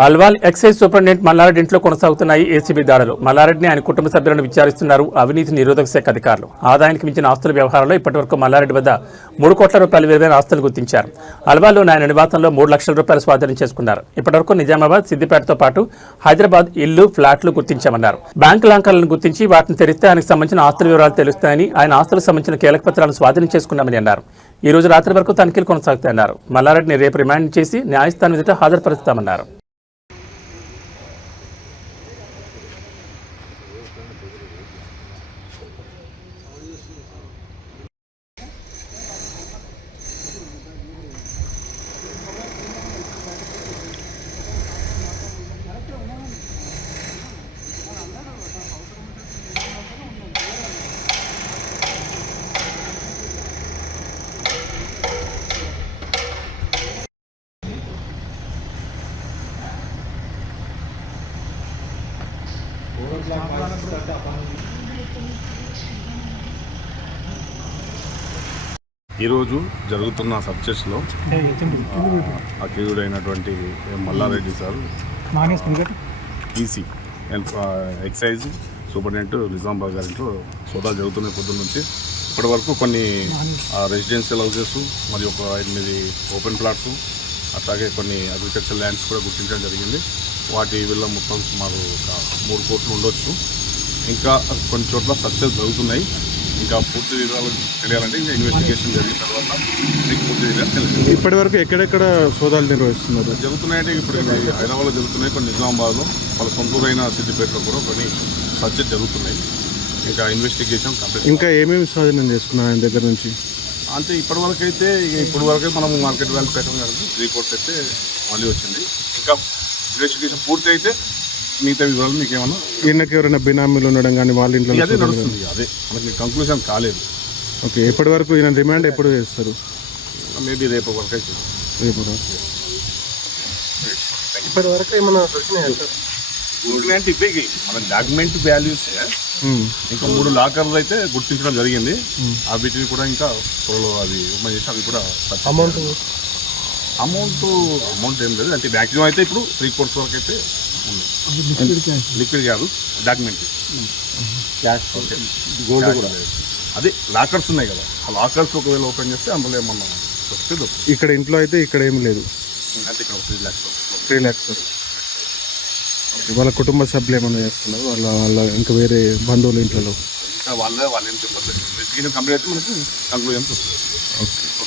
Alwal excise superintendent Mallareddy ఇంట్లో కొనసాగుతున్నాయి ACB దాడులు. మల్లారెడ్డిని ఆయన కుటుంబ సభ్యులను విచారిస్తున్నారు అవినీతి నిరోధక శాఖ అధికారులు. ఆదాయానికి మించిన ఆస్తుల వ్యవహారంలో ఇప్పటివరకు మల్లారెడ్డి వద్ద 3 కోట్ల రూపాయల విలువైన ఆస్తులు గుర్తించారు. అల్వాల్లోని ఆయన నివాసంలో 3 లక్షల రూపాయలు స్వాధీనం చేసుకున్నారు. ఇప్పటివరకు నిజామాబాద్, సిద్దిపేటతో పాటు హైదరాబాద్ ఇల్లు, ఫ్లాట్లు గుర్తించామన్నారు. బ్యాంకు లాంకర్లను గుర్తించి వాటిని తెరిస్తే ఆయనకు సంబంధించిన ఆస్తుల వివరాలు తెలుస్తాయని, ఆయన ఆస్తులకు సంబంధించిన కీలక పత్రాలను స్వాధీనం చేసుకున్నామని అన్నారు. ఈ రోజు రాత్రి వరకు తనిఖీలు కొనసాగుతాయన్నారు. మల్లారెడ్డిని రేపు రిమాండ్ చేసి న్యాయస్థానం ఎదుట హాజరుపరుస్తామన్నారు. ఈరోజు జరుగుతున్న సబ్జెక్ట్స్లో accused Mallareddy sir EC excise superintendent Nizamabad గారింట్లో సోదాలు జరుగుతున్నాయి పొద్దున్న నుంచి. ఇప్పటి వరకు కొన్ని రెసిడెన్షియల్ హౌసెస్ మరియు ఒక 8 ఓపెన్ ప్లాట్స్, అట్లాగే కొన్ని అగ్రికల్చర్ ల్యాండ్స్ కూడా గుర్తించడం జరిగింది. వాటి వీళ్ళ మొత్తం సుమారు 3 కోట్లు ఉండొచ్చు. ఇంకా కొన్ని చోట్ల సక్సెస్ జరుగుతున్నాయి. ఇంకా పూర్తి వివరాలు తెలియాలంటే ఇంకా ఇన్వెస్టిగేషన్ జరిగిన తర్వాత మీకు పూర్తి వివరాలు తెలుస్తుంది. ఇప్పటి వరకు ఎక్కడెక్కడ సోదాలు నిర్వహిస్తున్నారు జరుగుతున్నాయంటే ఇప్పుడు హైదరాబాద్లో జరుగుతున్నాయి, కొన్ని నిజామాబాద్లో, వాళ్ళ సొంతూరైన సిద్దిపేటలో కూడా కొన్ని సర్చెస్ జరుగుతున్నాయి. ఇంకా ఇన్వెస్టిగేషన్ కంప్లీట్. ఇంకా ఏమేమి స్వాధీనం చేసుకున్నారు ఆయన దగ్గర నుంచి? అంటే ఇప్పటివరకు అయితే మనం మార్కెట్ వాల్యూ పెట్టడం జరిగింది. 3 కోట్స్ అయితే మళ్ళీ వచ్చింది. ఇంకా ఇన్వెస్టిగేషన్ పూర్తి అయితే మిగతా వివరాలు మీకు ఏమన్నా ఈయనకి ఎవరైనా బినామీలు ఉండడం కానీ వాళ్ళ ఇంట్లో అదే నడుస్తుంది. అదే మనకి కంక్లూజన్ కాలేదు. ఓకే, ఎప్పటి వరకు ఈయన రిమాండ్ ఎప్పుడు చేస్తారు? మేబీ రేపు వరకు అయితే. ఇప్పటి వరకు ఏమన్నా అంటే ఇవే మన డాక్యుమెంట్ వాల్యూస్ ఇంకా 3 లాకర్లు అయితే గుర్తించడం జరిగింది. వీటిని కూడా ఇంకా త్వరలో అవి ఓపెన్ చేసి అవి కూడా అమౌంట్ ఏం లేదు. అంటే మ్యాక్సిమం అయితే ఇప్పుడు 3 కోట్స్ వరకు అయితే ఉంది. లిక్విడ్ కాదు, డాక్యుమెంట్ గోల్డ్ కూడా. అదే లాకర్స్ ఉన్నాయి కదా, ఆ లాకర్స్ ఒకవేళ ఓపెన్ చేస్తే అందులో ఏమన్నా వస్తే ఇక్కడ ఇంట్లో అయితే ఇక్కడ ఏమి లేదు. అంటే ఇక్కడ 3 lakhs. వాళ్ళ కుటుంబ సభ్యులు ఏమన్నా చేస్తున్నారు? వాళ్ళ ఇంకా వేరే బంధువుల ఇంట్లో ఇంకా వాళ్ళు ఏం చెప్పలేదు. ఇన్వెస్టిగేషన్ కంప్లీట్ అయితే మనకు కంక్లూజన్స్ వస్తుంది. ఓకే.